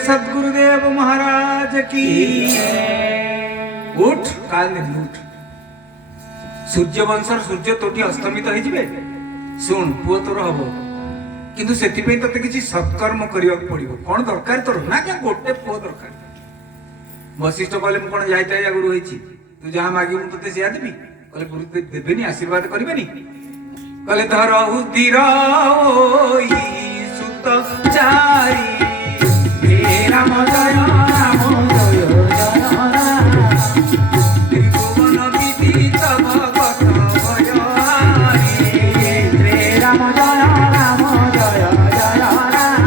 सदगुरुदेव महाराज की। उठ काल उठ सूर्य वंशर सूर्य तोटी अस्तमित हो जिवे। सुन पुओ तोर हम किंतु सेतिपई तते किछि सत्कर्म करिया पड़िबो। कोन दरकार तोर ना क्या गोटे पुओ दरकार। वशिष्ठ कहले मु कोन जाइता या गुरु होइछि तू जहा मागी मु तते सिया देबी। कहले गुरु देबेनी आशीर्वाद करबेनी। कहले धरहु धीरई सुत चारी राम जय राम जय जय राम त्रिभुवन विदित भगत भयहारी राम जय राम जय जय राम।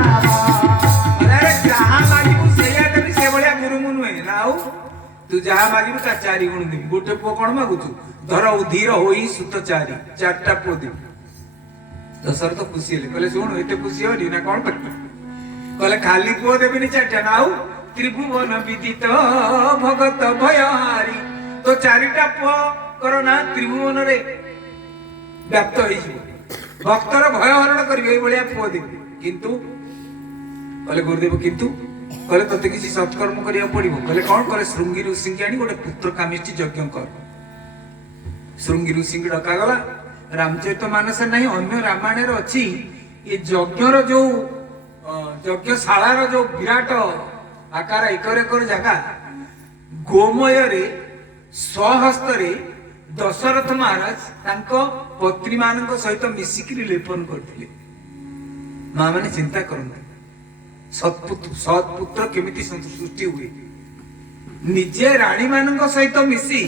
अरे जहाँ मागिबू सेया देबी से भलिया गुरु मु नुहे ना। आउ तू जहाँ मागिबू ता चारि गुण देबी। गोटे पुओ कोन मागुछु धर उधीर होई सुत चारि चारटा पुओ देबी। दशरथ तो खुशी हेले कहले सुन एते खुशी होनी ना कोन पट्टी। कहले खाली पुओ देबी चारटा नाउ त्रिभुवन विदित भगत भयहारी तो चारिटा पुओ करो ना त्रिभुवन रे व्याप्त हो भक्तर भय हरण करिवे भलिया पुओ देबी। किंतु कहले गुरुदेव किंतु कहले तते किछि सत्कर्म करिया पड़िबो। कहले कोन करे शृंगी ऋषि के आनी गोटे पुत्र कामिष्टि यज्ञ कर। शृंगी ऋषि के डका गला रामचरित मानस नहीं अन्य रामायण रे अछि ये यज्ञर जो यज्ञशाला जो विराट आकार एकर एकर जगह गोमय रे स्वहस्त रे दशरथ महाराज तांको पत्नी मानक सहित मिसिकी लेपन करथिले। मां माने चिंता करंते सत्पुत्र केमिति सृष्टि हुए। निजे रानी मानक सहित मिसी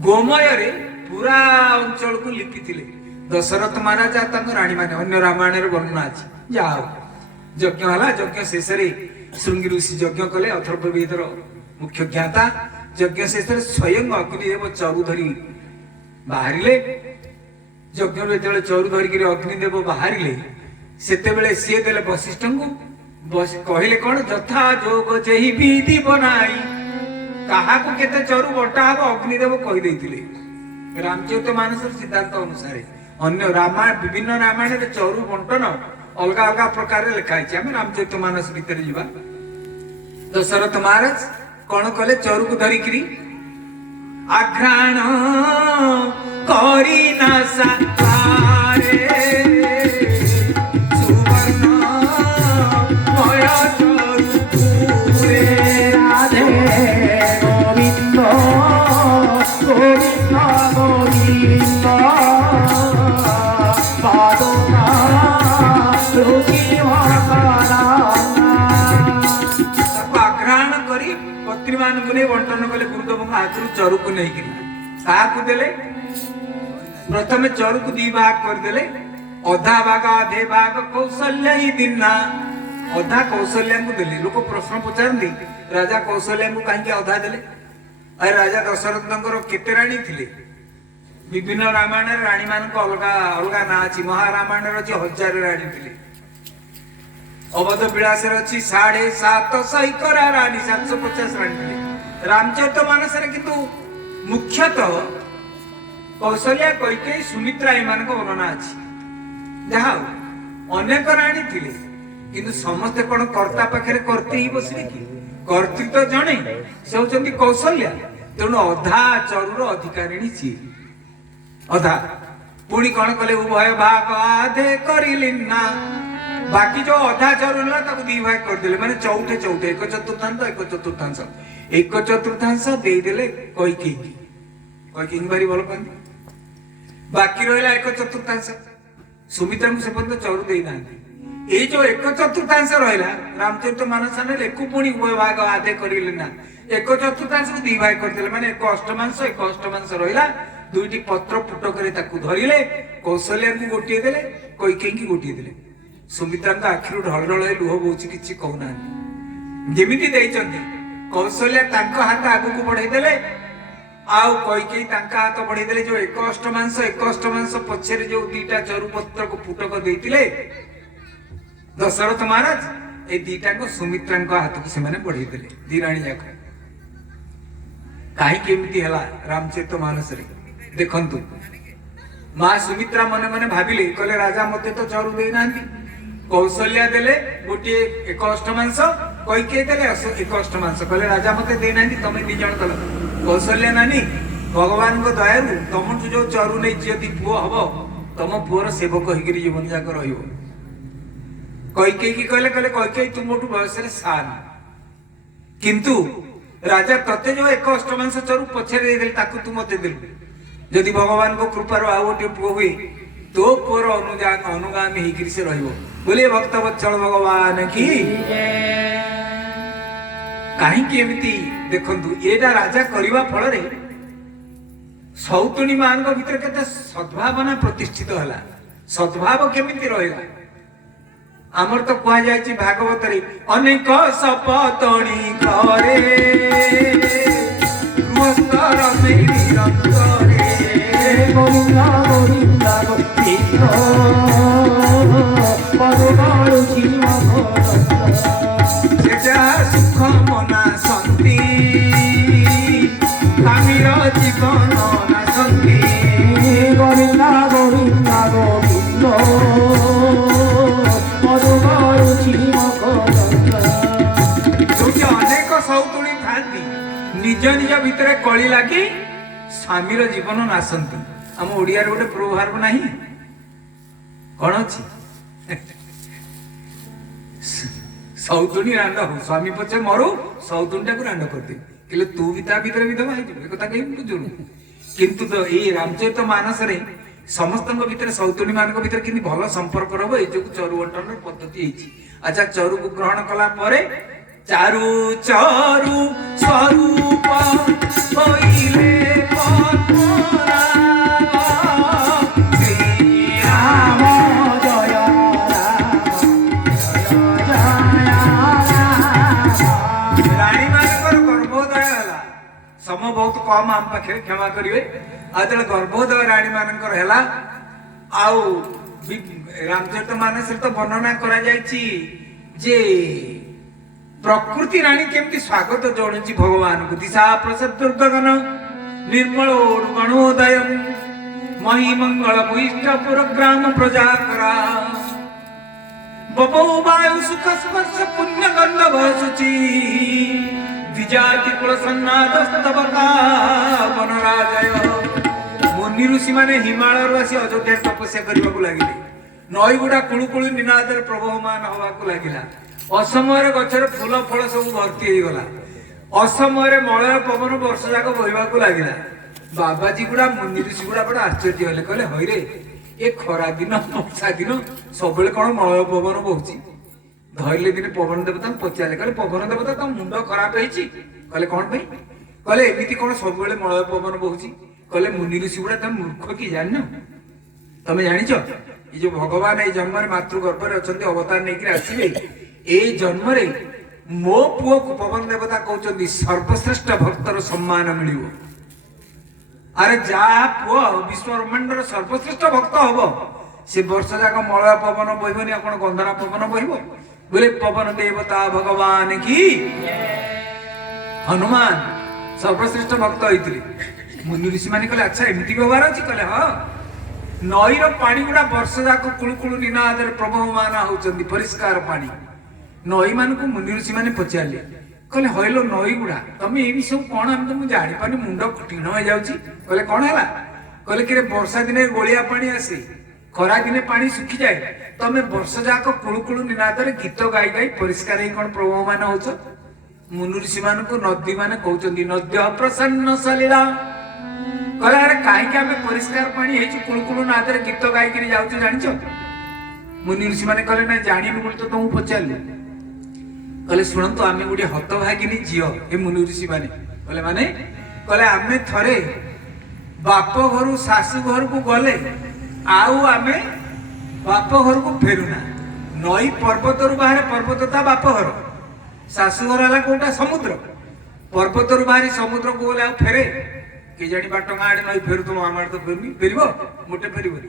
गोमय रे पूरा अंचल को लिपिथिले। दशरथ महाराज तांको रानी माने अन्य रामायण रे वर्णना अछि। जाओ यज्ञ हला यज्ञ शेष रे शृंगी ऋषि यज्ञ कले अथर्ववेदर मुख्य ज्ञाता। यज्ञ शेष रे स्वयं अग्निदेव चरु धरी बाहरिले। यज्ञ रे जेले चरु धरी के अग्निदेव बाहरिले सेते बेले सी देले वशिष्ठ को कहले कोन यथा जोग जेहि विधि बनाई कहा को केते चरु बटा हो अग्निदेव कहि दैथिले। रामचरित मानस सिद्धांत अनुसार अन्य रामायण विभिन्न रामायण रे चरु बंटन अलग अलग प्रकार लिखा है। आम रामचरित मानस भीतर जीवा। दशरथ महाराज कौन कले चरु को धरिकी आघ्राण करी नासा सुवर्ण मय चरु राधे गोविंद गोविंद गोविंद आग्रहण करी पत्री मान बंटन कले गुरुदेव हाथ चरु को नहीं देले। प्रथम चरु को दी भाग करदेले। अधा भाग अधे भाग कौशल्य ही दिना अधा कौशल्या को देले। लोक प्रश्न पचारती राजा कौशल्या को कहीं अधा देले। अरे राजा दशरथ केते राणी थिले। विभिन्न रामायण राणी मान अलग अलग ना अच्छी। महारामायण अच्छी 1000 राणी थिले। अवध विलास अच्छी 750 राणी 750 राणी थिले। रामचरित मानस किंतु मुख्यतः कौशल्या कैकेयी सुमित्रा एमान वर्णना अच्छी। जहा अनेक राणी थिले କିନ୍ତୁ ସମସ୍ତେ କଣ କର୍ତ୍ତା ପାଖରେ କର୍ତ୍ତେ ହିଁ ବସିବେ କି? କର୍ତ୍ରୀ ତ ଜଣେ, ସେ ହଉଛନ୍ତି କୌଶଲ୍ୟା। ତେଣୁ ଅଧା ଚରୁର ଅଧିକାରିଣୀ ସିଏ, ଅଧା। ପୁଣି କଣ କଲେ, ଉଭୟ ଭାଗ ଆଧେ କରିଲି ନା। ବାକି ଯୋଉ ଅଧା ଚରୁ ହେଲା ତାକୁ ଦି ଭାଗ କରିଦେଲେ, ମାନେ ଚଉଠେ ଚଉଠେ, ଏକ ଚତୁର୍ଥାଂଶ ଏକ ଚତୁର୍ଥାଂଶ। ଏକ ଚତୁର୍ଥାଂଶ ଦେଇଦେଲେ କୈକେୟୀ। କୈକେୟୀ ଭାରି ଭଲ ପାଆନ୍ତି। ବାକି ରହିଲା ଏକ ଚତୁର୍ଥାଂଶ। ସୁମିତ୍ରାଙ୍କୁ ସେ ପର୍ଯ୍ୟନ୍ତ ଚରୁ ଦେଇନାହାନ୍ତି। ଏଇ ଯୋଉ ଏକ ଚତୁର୍ଥାଂଶ ରହିଲା ରାମଚରିତ ମାନସରେ ଲେଖୁ, ପୁଣି ଉଭୟ ଭାଗ ଆଧେ କରିଲେ ନା। ଏକ ଚତୁର୍ଥାଂଶକୁ ଦି ଭାଗ କରିଦେଲେ, ମାନେ ଏକ ଅଷ୍ଟମାଂଶ ରହିଲା। ଦୁଇଟି ପତ୍ର ପୁଟକରେ ତାକୁ ଧରିଲେ, କୌଶଲ୍ୟାଙ୍କୁ ଗୋଟିଏ ଦେଲେ, କୈକେୟୀଙ୍କୁ ଗୋଟିଏ ଦେଲେ। ସୁମିତ୍ରାଙ୍କ ଆଖିରୁ ଢଳ ଢଳ ଲୁହ ବହୁଛି, କିଛି କହୁନାହାନ୍ତି। ଯେମିତି ଦେଇଛନ୍ତି, କୌଶଲ୍ୟା ତାଙ୍କ ହାତ ଆଗକୁ ବଢେଇ ଦେଲେ, ଆଉ କୈକେୟୀ ତାଙ୍କ ହାତ ବଢେଇ ଦେଲେ। ଯୋଉ ଏକ ଅଷ୍ଟମାଂଶ ପଛରେ ଯୋଉ ଦିଟା ଚରୁ ପତ୍ରକୁ ପୁଟକ ଦେଇଥିଲେ ଦଶରଥ ମହାରାଜ, এই ଦିଟାଙ୍କ ସୁମିତ୍ରାଙ୍କ ହାତକୁ ସେମାନେ ବଢେଇ ଦେଲେ, ଦି ରାଣୀ ଯାକ। କାହିଁକି ଏମିତି ହେଲା ରାମଚରିତ ମାନସରେ ଦେଖନ୍ତୁ। ମା ସୁମିତ୍ରା ମନେ ମନେ ଭାବିଲେ, କହିଲେ ରାଜା ମତେ ତ ଚରୁ ଦେଇନାହାନ୍ତି। କୌଶଲ୍ୟା ଦେଲେ ଗୋଟିଏ ଏକ ଅଷ୍ଟମାଂଶ, କୈକେୟୀ ଦେଲେ ଏକ ଅଷ୍ଟମାଂଶ। କହିଲେ ରାଜା ମତେ ଦେଇନାହାନ୍ତି, ତମେ ଦି ଜଣ ଦେଲ। କୌଶଲ୍ୟା ନାନୀ, ଭଗବାନଙ୍କ ଦୟାରୁ ତମଠୁ ଯୋଉ ଚରୁ ନେଇଛି, ଯଦି ପୁଅ ହବ ତମ ପୁଅର ସେବକ ହେଇକିରି ଜୀବନ ଯାକ ରହିବ। କୈକେୟୀ କହିଲେ, କୈକେୟୀ ତୁ ମୋଠୁ ବୟସରେ ସାନ, କିନ୍ତୁ ରାଜା ତତେ ଯୋଉ ଏକ ଅଷ୍ଟମାଂଶ ଚରୁ ପଛରେ ଦେଇଦେଲେ ତାକୁ ତୁ ମତେ ଦେଲୁ। ଯଦି ଭଗବାନଙ୍କ କୃପାରୁ ଆଉ ଗୋଟେ ପୁଅ ହୁଏ, ତୋ ପୁଅର ଅନୁଗାମୀ ହେଇକିରି ସେ ରହିବ। ବୋଲେ ଭକ୍ତ ବତ୍ସଳ ଭଗବାନ କି। କାହିଁକି ଏମିତି ଦେଖନ୍ତୁ, ଏଇଟା ରାଜା କରିବା ଫଳରେ ସୌତୁଣୀ ମାନଙ୍କ ଭିତରେ କେତେ ସଦ୍ଭାବନା ପ୍ରତିଷ୍ଠିତ ହେଲା। ସଦ୍ଭାବ କେମିତି ରହିଲା? ଆମର ତ କୁହାଯାଇଛି ଭାଗବତରେ, ଅନେକ ସପତଣୀ ଘରେ ଗୃହସ୍ଥର ନିରନ୍ତରେ ଗୋବିନ୍ଦା ଗୋବିନ୍ଦା ଗୋବିନ୍ଦ ପରମାଳୁଛି ସେଟା ସୁଖ ମନାସନ୍ତି, ସ୍ୱାମୀର ଜୀବନ ନାସନ୍ତି। ଗୋବିନ୍ଦା ଗୋବିନ୍ଦା ଗୋବିନ୍ଦ ଯୋଉଠି ଅନେକ ସୌତୁଣୀ ଥାନ୍ତି, ନିଜ ନିଜ ଭିତରେ କଳି ଲାଗି ସ୍ୱାମୀର ଜୀବନ ନାଶନ୍ତି। ଆମ ଓଡିଆରେ ଗୋଟେ ପ୍ରୋଭାର୍ବ ନାହିଁ, କଣ ଅଛି? ସୌତୁଣୀ ରାଣ୍ଡ ହଉ, ସ୍ୱାମୀ ପଛେ ମରୁ, ସୌତୁଣୀଟାକୁ ରାଣ୍ଡ କରିଦେ। ହେଲେ ତୁ ବି ତା ଭିତରେ ବିଧବା ହେଇଯିବୁ, ଏ କଥା କେହି ବୁଝୁନୁ। କିନ୍ତୁ ଏଇ ରାମଚରିତ ମାନସରେ ସମସ୍ତଙ୍କ ଭିତରେ, ସୌତୁଣୀ ମାନଙ୍କ ଭିତରେ କେମିତି ଭଲ ସମ୍ପର୍କ ରହିବ, ଏଇ ଯୋଗୁ ଚରୁ ବଣ୍ଟନର ପଦ୍ଧତି ହେଇଛି। ଆଚ୍ଛା, ଚରୁକୁ ଗ୍ରହଣ କଲା ପରେ ଚାରୁ ଚରୁ ସ୍ୱରୂପ ହୋଇଲେ ଶ୍ରୀରାମ ଜୟ ରାଣୀ ମାନଙ୍କର ଗର୍ଭୋଦୟ ହେଲା। ସମୟ ବହୁତ କମ ଆମ ପାଖରେ, କ୍ଷମା କରିବେ। ଆଉ ଯେତେବେଳେ ଗର୍ଭୋଦୟ ରାଣୀ ମାନଙ୍କର ହେଲା, ଆଉ ରାମଚରିତ ମାନସରେ ତ ବର୍ଣ୍ଣନା କରାଯାଇଛି ଯେ ପ୍ରକୃତି ରାଣୀ କେମିତି ସ୍ୱାଗତ ଜଣୁଛି ଭଗବାନଙ୍କୁ। ଦିଶା ପ୍ରସାଦ ଦୁର୍ଗଗନ ନିର୍ମଳ ଗଣୋଦୟ ମହିମଙ୍ଗଳ ଭୂଇଷ୍ଠ ପୁରଗ୍ରାମ ପ୍ରଜାକରା ବପୌ ବାୟୁ ସୁଖ ସ୍ପର୍ଶ ପୁଣ୍ୟ ଗନ୍ଧବ ଶୁଚି ଦ୍ୱିଜାତି କୁଳ ସନ୍ନାଦସ୍ତବକା ବନରାଜୟ। ମୁନି ଋଷି ମାନେ ହିମାଳୟରୁ ଆସି ଅଯୋଧ୍ୟାରେ ତପସ୍ୟା କରିବାକୁ ଲାଗିଲେ। ନଈ ଗୁଡା କୁଳୁ କୁଳୁ ନିନାଦରେ ପ୍ରବହମାନ ହବାକୁ ଲାଗିଲା। ଅସମୟରେ ଗଛରେ ଫୁଲ ଫଳ ସବୁ ଭର୍ତ୍ତି ହେଇଗଲା। ଅସମୟରେ ମଳୟ ପବନ ବର୍ଷ ଯାକ ବହିବାକୁ ଲାଗିଲା। ବାବାଜୀ ଗୁଡା, ମୁନି ଋଷି ଗୁଡା ବଡ ଆଶ୍ଚର୍ଯ୍ୟ ହେଲେ, କହିଲେ ହଇରେ, ଏ ଖରା ଦିନ ବର୍ଷା ଦିନ ସବୁବେଳେ କଣ ମଳୟ ପବନ ବହୁଛି? ଧରିଲେ ଦିନେ ପବନ ଦେବତାଙ୍କୁ ପଚାରିଲେ, କହିଲେ ପବନ ଦେବତା ତମ ମୁଣ୍ଡ ଖରାପ ହେଇଛି? କହିଲେ କଣ ପାଇଁ? କହିଲେ ଏମିତି କଣ ସବୁବେଳେ ମଳୟ ପବନ ବହୁଛି? କହିଲେ ମୁନି ଋଷି ଗୁଡା ତମେ ମୂର୍ଖ କି ଜାଣିନ? ତମେ ଜାଣିଛ ଏ ଯୋଉ ଭଗବାନ ଏଇ ଜନ୍ମରେ ମାତୃ ଗର୍ଭରେ ଅଛନ୍ତି, ଅବତାର ନେଇକି ଆସିବେ, ଏଇ ଜନ୍ମରେ ମୋ ପୁଅକୁ ପବନ ଦେବତା କହୁଛନ୍ତି ସର୍ବଶ୍ରେଷ୍ଠ ଭକ୍ତର ସମ୍ମାନ ମିଳିବ। ଆରେ ଯାହା ପୁଅ ବିଶ୍ୱବ୍ରହ୍ମାଣ୍ଡର ସର୍ବଶ୍ରେଷ୍ଠ ଭକ୍ତ ହବ, ସେ ବର୍ଷ ଯାକ ମଳୟ ପବନ ବହିବନି, ଆଉ କଣ ଗନ୍ଧରା ପବନ ବହିବ? ବୋଲେ ପବନ ଦେବତା ଭଗବାନ କି। ହନୁମାନ ସର୍ବଶ୍ରେଷ୍ଠ ଭକ୍ତ ହେଇଥିଲେ। ମୁନି ଋଷି ମାନେ କହିଲେ, ଆଚ୍ଛା ଏମିତି ବ୍ୟବହାର ଅଛି? କହିଲେ ହଁ। ନଈର ପାଣି ଗୁଡା ବର୍ଷ ଯାକ କୁଳୁକୁଳୁ ନିନାଦରେ ପ୍ରବହମାନ ହଉଛନ୍ତି, ପରିଷ୍କାର ପାଣି। ନଈ ମାନଙ୍କୁ ମୁନି ଋଷି ମାନେ ପଚାରିଲେ, କହିଲେ ହଇଲୋ ନଈ ଗୁଡା ତମେ ଏଇ ସବୁ କଣ, ଆମେ ତ ମୁଁ ଜାଣିପାରୁନି, ମୁଣ୍ଡ ଟିଣ ହେଇଯାଉଛି। କହିଲେ କଣ ହେଲା? କହିଲେ କିରେ ବର୍ଷା ଦିନେ ଗୋଳିଆ ପାଣି ଆସେ, ଖରା ଦିନେ ପାଣି ଶୁଖିଯାଏ, ତମେ ବର୍ଷ ଯାକ କୁଳୁକୁଳୁ ନିନାଦରେ ଗୀତ ଗାଇ ଗାଇ ପରିଷ୍କାର ହେଇ କଣ ପ୍ରବହମାନ ହଉଛ? ମୁନି ଋଷି ମାନଙ୍କୁ ନଦୀ ମାନେ କହୁଛନ୍ତି ନଦ୍ୟ ପ୍ରସନ୍ନ ସଲିଳା। କହିଲେ ଆରେ କାହିଁକି ଆମେ ପରିଷ୍କାର ପାଣି ହେଇଛୁ କୁଳୁକୁଳୁ ନାଦରେ ଗୀତ ଗାଇକିରି ଯାଉଛୁ ଜାଣିଛ? ମୁନି ଋଷି ମାନେ କହିଲେ ନାଇଁ ଜାଣିନୁ ବୋଲି ତ ତମକୁ ପଚାରିଲେ। କହିଲେ ଶୁଣନ୍ତୁ, ଆମେ ଗୋଟେ ହତଭାଗିନୀ ଝିଅ। ଏ ମୁନି ଋଷି ମାନେ କହିଲେ ମାନେ? କହିଲେ ଆମେ ଥରେ ବାପ ଘରୁ ଶାଶୁ ଘରକୁ ଗଲେ ଆଉ ଆମେ ବାପ ଘରକୁ ଫେରୁନା। ନଈ ପର୍ବତରୁ ବାହାରେ, ପର୍ବତ ତା ବାପ ଘର, ଶାଶୁଘର ହେଲା କୋଉଟା? ସମୁଦ୍ର। ପର୍ବତରୁ ବାହାରି ସମୁଦ୍ରକୁ ଗଲେ ଆଉ ଫେରେ କେ ଜାଣି ବାଟ ଗାଁ ଆଡେ ନଈ ଫେରୁଥିବ, ଆମ ଆଡେ ତ ଫେରୁନି। ଫେରିବ? ମୋଟେ ଫେରିବନି।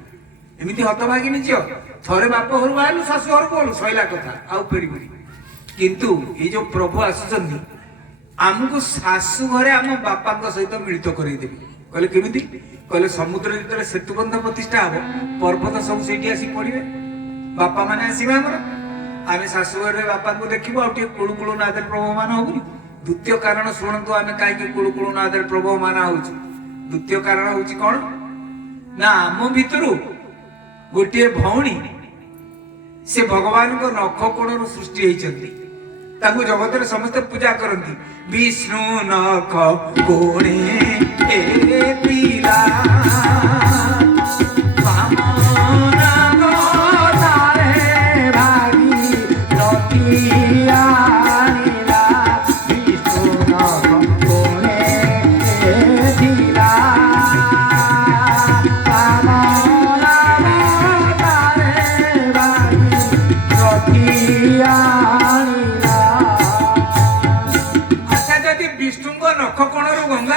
ଏମିତି ହତଭାଗିନୀ ଝିଅ। ଥରେ ବାପ ଘରୁ ବାହାରିଲୁ, ଶାଶୁ ଘରକୁ ଗଲୁ, ସଇଲା କଥା, ଆଉ ଫେରିବନି। କିନ୍ତୁ ଏଇ ଯୋଉ ପ୍ରଭୁ ଆସୁଛନ୍ତି ଆମକୁ ଶାଶୁ ଘରେ ଆମ ବାପାଙ୍କ ସହିତ ମିଳିତ କରେଇଦେବେ। କହିଲେ କେମିତି? କହିଲେ ସମୁଦ୍ର ଯେତେବେଳେ ସେତୁବନ୍ଧ ପ୍ରତିଷ୍ଠା ହବ, ପର୍ବତ ସବୁ ସେଇଠି ଆସି ପଡିବେ, ବାପା ମାନେ ଆସିବେ ଆମର, ଆମେ ଶାଶୁ ଘରେ ବାପାଙ୍କୁ ଦେଖିବୁ, ଆଉ ଟିକେ କୁଳୁକୁଳୁ ନାଦରେ ପ୍ରବହମାନ ହବୁନି? ଦ୍ୱିତୀୟ କାରଣ ଶୁଣନ୍ତୁ, ଆମେ କାହିଁକି କୁଳୁକୁଳୁ ନାଦରେ ପ୍ରବହମାନ ହଉଛୁ। ଦ୍ୱିତୀୟ କାରଣ ହଉଛି କଣ ନା, ଆମ ଭିତରୁ ଗୋଟିଏ ଭଉଣୀ, ସେ ଭଗବାନଙ୍କ ନଖ କୋଣରୁ ସୃଷ୍ଟି ହେଇଛନ୍ତି। ତାଙ୍କୁ ଜଗତରେ ସମସ୍ତେ ପୂଜା କରନ୍ତି। ବିଷ୍ଣୁ ନଖ କୋଣେ ଏ ପିଲା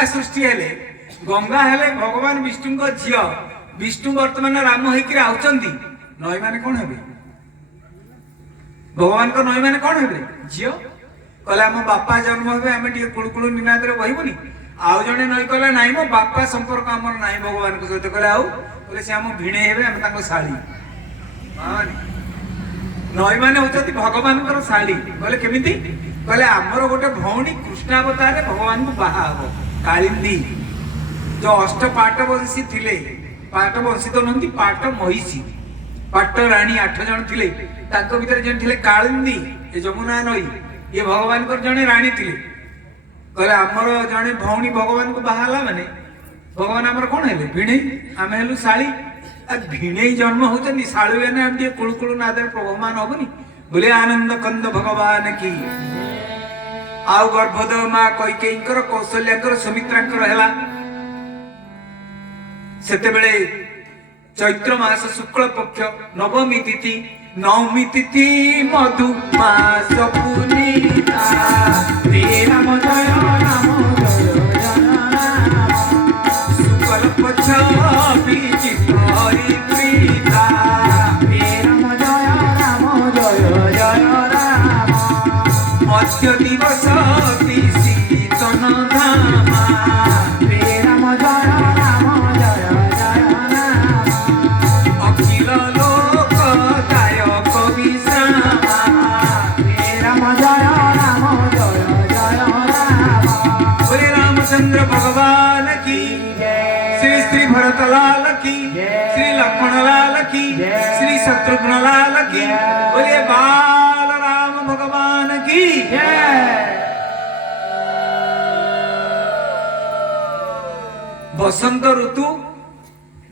ସୃଷ୍ଟି ହେଲେ, ଗଙ୍ଗା ହେଲେ ଭଗବାନ ବିଷ୍ଣୁଙ୍କ ଝିଅ। ବିଷ୍ଣୁ ବର୍ତ୍ତମାନ ରାମ ହେଇକି ଆଉଛନ୍ତି, ନଈ ମାନେ କଣ ହେବେ? ଭଗବାନଙ୍କ ନଈ ମାନେ କଣ ହେବେ? ଝିଅ। କହିଲେ ଆମ ବାପା ଜନ୍ମ ହେବେ, ଆମେ ଟିକେ କୁଳୁକୁଳୁ ନିନାଦରେ ବହିବୁନି? ଆଉ ଜଣେ ନଈ କହିଲା ନାଇଁ ମୋ ବାପା ସମ୍ପର୍କ ଆମର ନାହିଁ ଭଗବାନଙ୍କ ସହିତ। କହିଲେ ଆଉ? କହିଲେ ସେ ଆମ ଭିଣେଇ ହେବେ, ଆମେ ତାଙ୍କ ଶାଳୀ। ନଈ ମାନେ ହଉଛନ୍ତି ଭଗବାନଙ୍କର ଶାଳୀ। କହିଲେ କେମିତି? କହିଲେ ଆମର ଗୋଟେ ଭଉଣୀ କୃଷ୍ଣାବତାରରେ ଭଗବାନଙ୍କୁ ବାହା ହବ, କାଳିନ୍ଦୀ। ଯୋଉ ଅଷ୍ଟ ପାଟ ବଂଶୀ ଥିଲେ, ପାଟ ବଂଶୀ ତ ନୁହନ୍ତି, ପାଟ ମହିଷୀ, ପାଟ ରାଣୀ 8 ଜଣ ଥିଲେ। ତାଙ୍କ ଭିତରେ ଜଣେ ଥିଲେ କାଳିନ୍ଦୀ, ଏ ଯମୁନା ନଈ, ଇଏ ଭଗବାନଙ୍କର ଜଣେ ରାଣୀ ଥିଲେ। କହିଲେ ଆମର ଜଣେ ଭଉଣୀ ଭଗବାନଙ୍କୁ ବାହା ହେଲା ମାନେ ଭଗବାନ ଆମର କଣ ହେଲେ? ଭିଣେଇ। ଆମେ ହେଲୁ ଶାଳୀ। ଭିଣେଇ ଜନ୍ମ ହଉଛନ୍ତି, ଶାଳୀ ହେଲେ ଆମେ ଟିକେ କୁଳୁକୁଳୁ ନାଦରେ ପ୍ରବହମାନ ହବନି? ବୋଲେ ଆନନ୍ଦ କନ୍ଦ ଭଗବାନ କି। ଆଉ ଗର୍ଭୋଦୟ ମା କୈକେୟୀଙ୍କର, କୌଶଲ୍ୟାଙ୍କର, ସୁମିତ୍ରାଙ୍କର ହେଲା। ସେତେବେଳେ ଚୈତ୍ର ମାସ ଶୁକ୍ଳ ପକ୍ଷ ନବମୀ ତିଥି, ନବମୀ ତିଥି ମଧୁ ମାସ ପୂର୍ଣ୍ଣିମା। ରାମ ଜୟ ରାମ ଜୟ ଜୟ ରାମ, ଶୁକ୍ଳ ପକ୍ଷ ବିଚିତ୍ର ହରିପ୍ରୀତା। ରାମ ଜୟ ରାମ ଜୟ ଜୟ ରାମ, ମధ్ୟ ଦିବସ ଶୀତନ ଧାମା। ରାମ ଜୟ ରାମ ଜୟ ଜୟ ରାମ, ଅଖିଳ ଲୋକ ଦାୟକ ବିଶ୍ରାମା। ରାମ ଜୟ ରାମ ଜୟ ଜୟ ରାମ। ବୋଲେ ରାମଚନ୍ଦ୍ର ଭଗବାନ की, श्री श्री भरत लाल की, श्री लक्ष्मण लाल की, श्री शत्रुघ्न लाल की। बोले बाल राम भगवान की। बसंत ऋतु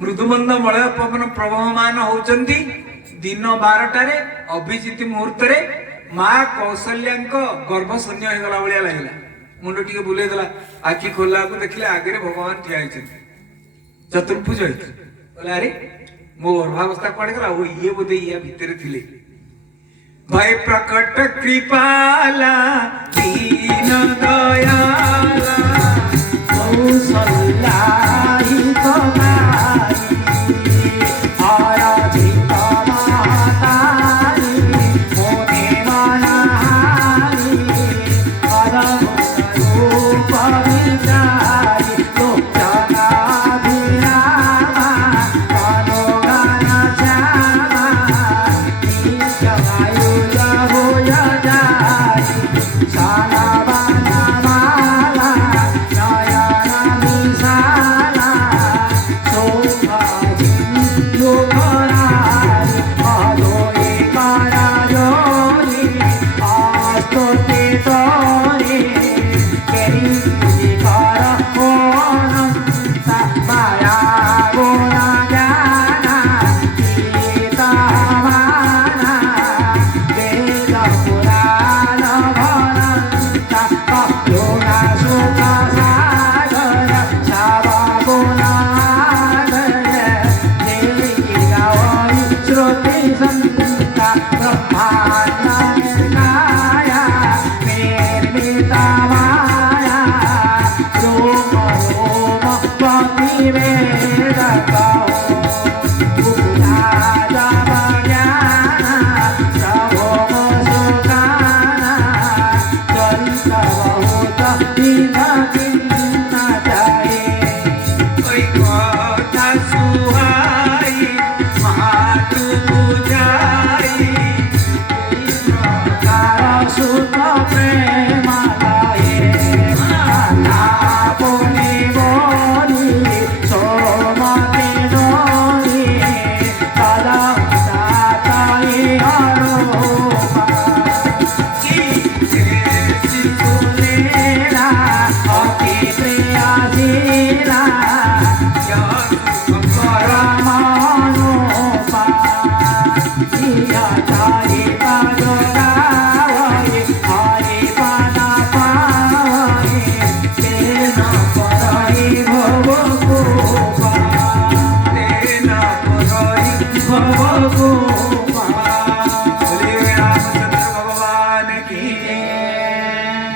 मृदुमंद मलय पवन प्रवहमान होचंती। दिन 12टारे अभिजित मुहूर्त रे माँ कौशल्या गर्भ शून्य हो गला भाया लगे। मुंड टी बुले देला, आखि खोला को देखले आगे भगवान ठिया चतुर्भुज बोले अरे मो गर्भावस्था कौन गला, ये बोधे या भितर थिले। भय प्रकट कृपाला दीन दयाला, कौशल्या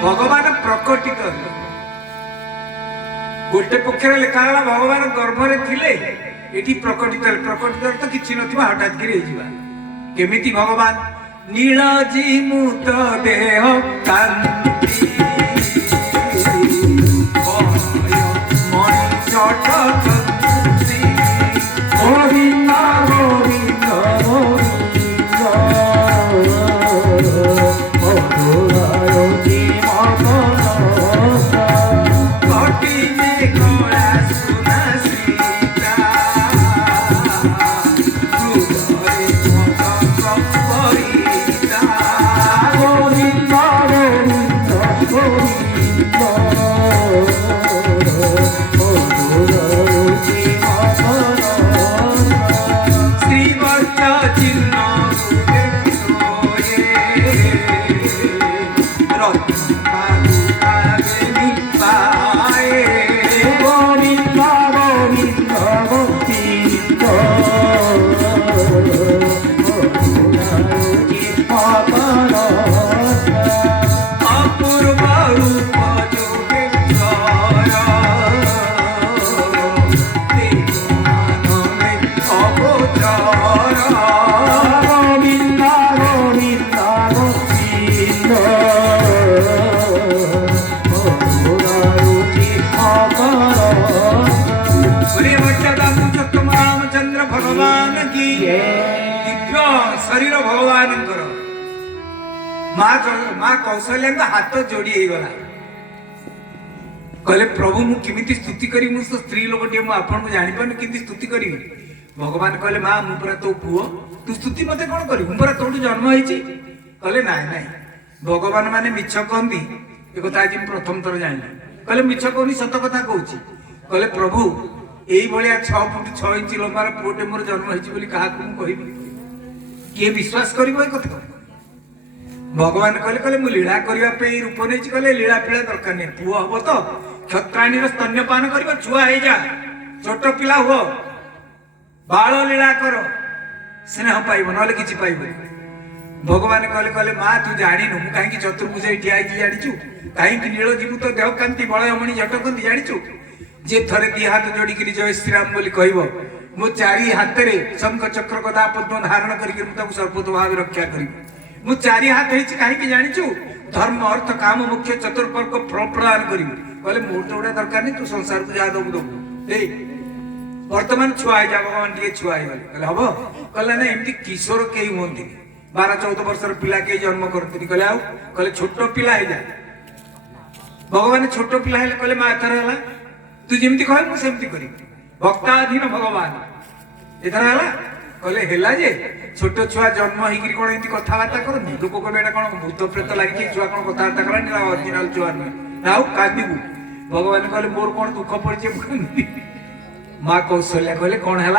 भगवान प्रकटित गोटे पक्षर लिखा भगवान गर्भरे थिले एठी प्रकटित तो किछि नथिबा हठात गिरे जिबा केमिति भगवान नीलजी मुत देह कांति मणि चट कंति गोविंद गोविंद शरीर भगवान माँ कौशल्या हाथ जोड़ी गला कहले प्रभु मु किमिति स्तुति करी मु स्त्री लोक टे मु आपन को जानि पान किमिति स्तुति करी भगवान कहले माँ मु पुरा तो पुओ तू स्तुति मते कोन करी मु पुरा तोडू जन्म होईची कहले नाय नाय भगवान माने मिछ कहंदी ए कथा आज प्रथम थर जानि कहले मिछ कहनी सत कथा कहूची कहले प्रभु एई भलिया 6 फुट 6 इंच लंबार पुओटे मोर जन्म होईची बोली काहा को कहबी किए विश्वास करिवो ए कथा भगवान कहले मु लीला करबा पे रूप नै कहले लीला पीला दरकार नै पुओ हबो तो क्षत्राणी स्तन्यपान कर छुआ हो जा छोट पिला हो बाल लीला कर स्नेह पाइब ना कि पाइब भगवान कहले कहले माँ तू जाणीनु मु कहीं चतुर्भुज ठिया जाचु कहीं नील जीवु तो देह कांति बलयमणि झटकंती जाचु जे थरे दी हाथ जोड़ी जय श्रीराम बोली कहब मो चारि हाथ रे शंख चक्र गदा पद्म धारण करके सर्वतो भाव रक्षा करी मु चारि हाथ होइछि कहीं जाचु धर्म अर्थ काम मुख्य चतुर्पर्ग फल प्रदान करी कहले मोर तो गोटे दरकार नहीं तू संसार को जा दबु दबु वर्तमान छुआ जा भगवान टे छुआ कहले हम कहले ना एमती किशोर कई हमें 12-14 वर्षर पिला कई जन्म करती कहले छोट पिला जा भगवान छोट पिला कहले माँ एथर है तू जमी कह मुझे कर भक्ताधीन भगवान एथर है कहले है जे छोट छुआ जन्म होकर कौन एमती कथबार्ता करती लोक कहे कौन भूत प्रेत लगी छुआ कौन कथबार्ता करा ओरिजिनाल छुआ नुहे आउ कांदू भगवान कहले मोर कौन दुख पड़े माँ कौशल्या कहले कौन है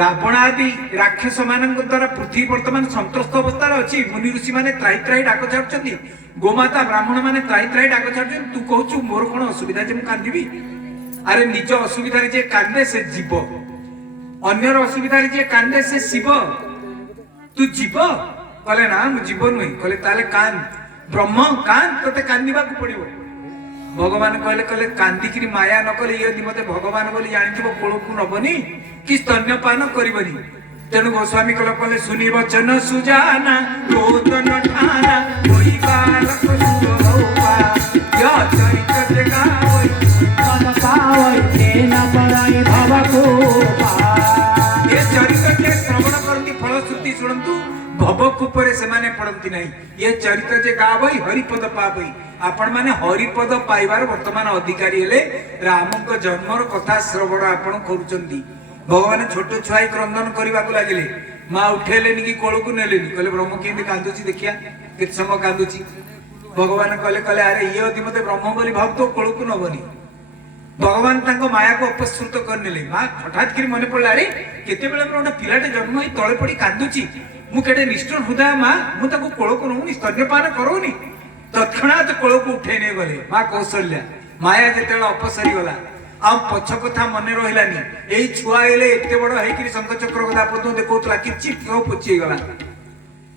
रावण आदि राक्षस मान द्वारा पृथ्वी बर्तमान संत्रस्त अवस्था अच्छी मुनि ऋषि मैंने त्राही त्राही डाक छाड़ुंट गोमाता ब्राह्मण मैंने त्राही त्राही डाक छाड़ुं तू कहू मोर कौन असुविधा जे कांदी अरे निज असुविधा जे कांदे से जीव अन्यर असुविधा जे कांदे से शिव तू जीव कहले ना मु जीव नुहे कहले ताले कान ब्रह्म कान तते कांदीबा को पड़िबो भगवान कहले कहले कांदिकी माया न कले ये मते भगवान बोली जानिथिबो कोळकु नबनी कि स्तन्यपान करिबनी तेणु गोस्वामी कहले सुनी वचन सुजाना रोदन ठाना कोई बालक सुरौपा या चरित जगा होई मन पावई तेन पराई भवकोपा ये चरित के श्रवण करती फलश्रुति सुनंतु भवकूपरे से माने पड़ती नहीं ये चरित जे गावई हरिपद पावई आपण माने हरिपद पाइबार वर्तमान अधिकारी हेले रामक जन्मर कथा श्रवण आपण करूचंती भगवान छोट छुआई क्रंदन करने को लगे माँ उठेलेनि कि कोल को नेलेनि कहले ब्रह्म केमती कांदुची देखिया केते समय कांदुची भगवान कहले कहले अरे ये यदि मते ब्रह्म बोली भाव तो कोल को नबनी भगवान तांको माया को अपस्कृत करनेले माँ हठात कर मन पड़ला अरे केते बेले गोटे पिलाटे जन्म होई तळे पड़ी कांदुची मु केटे निष्ठुर हृदय माँ मु ताको कोल को नहुनी स्तन्यपान करोनी तत्क्षणात कोल को उठे नै गले माँ कौशल्या माया जेतेला अपसरी गला आ पछ कथा मन रहिलानी एई छुआ एले एते बड़ हेकिरी शंख चक्र कथा पतो देखौतला किछि ठो पुछि गला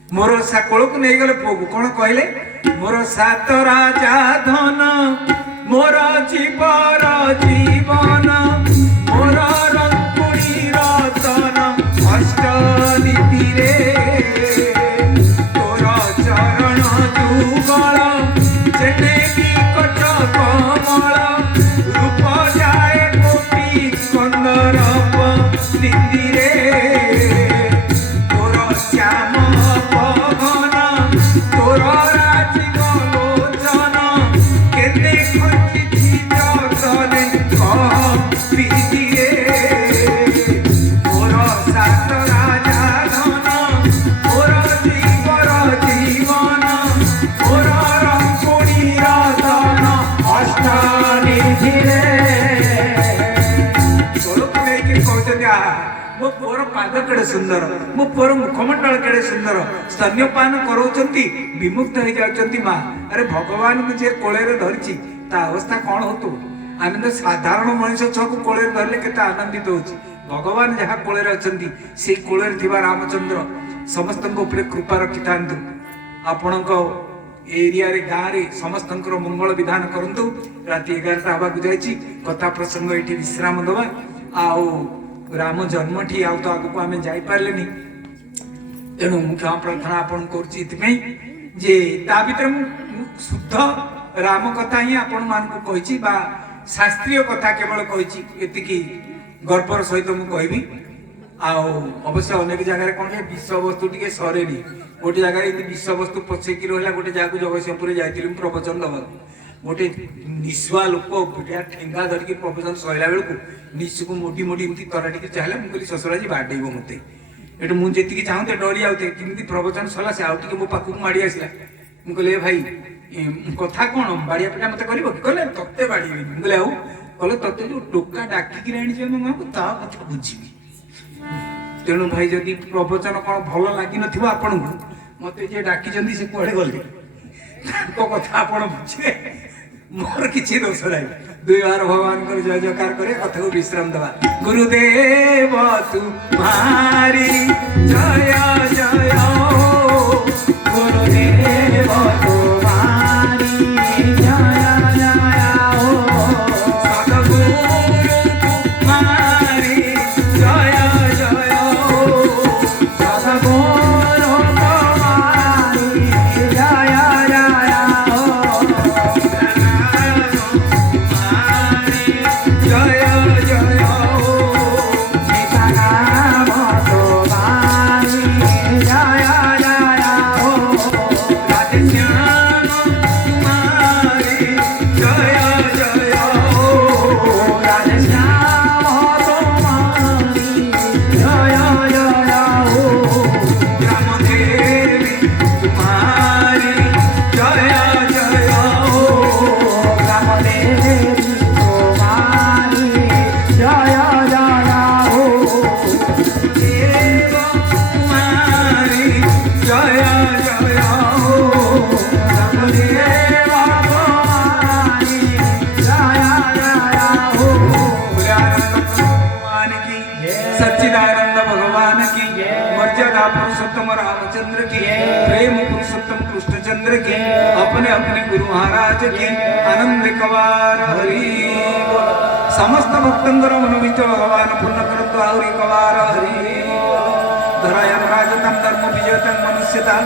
मोर सा कोल को नै गले पोगु कोन कहले मोर सात राजा धन मोर जीवर जीवन मोर रंकुणी रतन अष्ट नीति रे तोर चरण जुगल जेते की कच कमल रूप जाए कोटि कंदर नीति रे तोर श्याम पवन तोर राजीव लोचन केते खंडित जतने प्रीति रे मोर सात राजा धन मोर जीवर जीवन मोर रंकुणी रतन अष्ट निधि रे मो पुअर पाद केड़े सुंदर मो पुअर मुखमंडल केड़े सुंदर स्तन्यपान करौचंती विमुक्त हो जाउचंती माँ अरे भगवान को जे कोळे धरची ता अवस्था कौन होतो आमे तो साधारण मनुष्य छको कोळे धरले केते आनंदित होची भगवान जहा कोळे अछंती से कोळे थिबा रामचंद्र समस्त ऊपर कृपा रखितांतु आपणको एरिया रे गाँ रे समस्त मंगल विधान करंतु राति 11टा हवाक जाइछि कथा प्रसंग एठी विश्राम दवा आउ राम जन्मठी आउ तो आगु आमे जाई पारलेनी तेणु मु क्षमा प्रार्थना आपण करछि इतमै जे ता भीतर शुद्ध राम कथा ही आपण मान को कहिछि बा शास्त्रीय कथा केवल कहिछि एतिकी गर्वर सहित मु कहबी आउ अवश्य अनेक जगह कौन विषय वस्तु टी सरेनी गोटे जगह विषय वस्तु पछेकी रहा गोटे जगह जगतसिंहपुर जाइली प्रवचन दबा गोटे निशुआ लोक बिड़ा ठेंगा धरिकी प्रवचन सहला बेलू निशु को मोटी मोटी एमती तराटी चाहला मुझे ससुरा जी बाडेब मत ये मुझे चाहते डरी आते कमी प्रवचन सरला से आउ टे मो पाखक माड़ी आसला मुझे भाई कथा कौन बाड़िया पिटा मत कर कहले तत्ते बाड़ी मुझे आउ कहले तत्ते जो टोका डाकिकी आनी माँ को ता कथा बुझी तेणु भाई जदि प्रवचन कौन भल लगी न आपण को मत जे डाकी से कड़े गले कथा आप बुझे मोर किसी दोष ना दुई बार भगवान को जय जयकार करे कथा को विश्राम दवा गुरुदेव तुम्हारी जय जय गुरुदेव तुम्हारी जय जय सद्गुरु तुम्हारी जय जय सद्गुरु तुम्हारी जय जय रामचंद्र की, प्रेम पुरुषोत्तम कृष्णचंद्र की, अपने अपने गुरु महाराज की आनंद कवार हरि बोल। समस्त भक्तंकर मनोविष्ट भगवान पूर्ण करतो आहुरी कवार हरि धरायन राजतम धर्म विजयतम मनुष्यता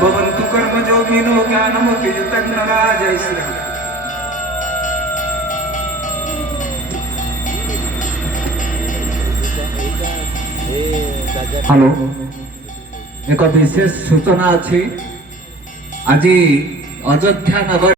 भवन्तु कर्म जोगिनो ज्ञानमुत्तेजतं नरा। जय श्री राम। हेलो, एक विशेष सूचना अच्छी। आज अयोध्या नगर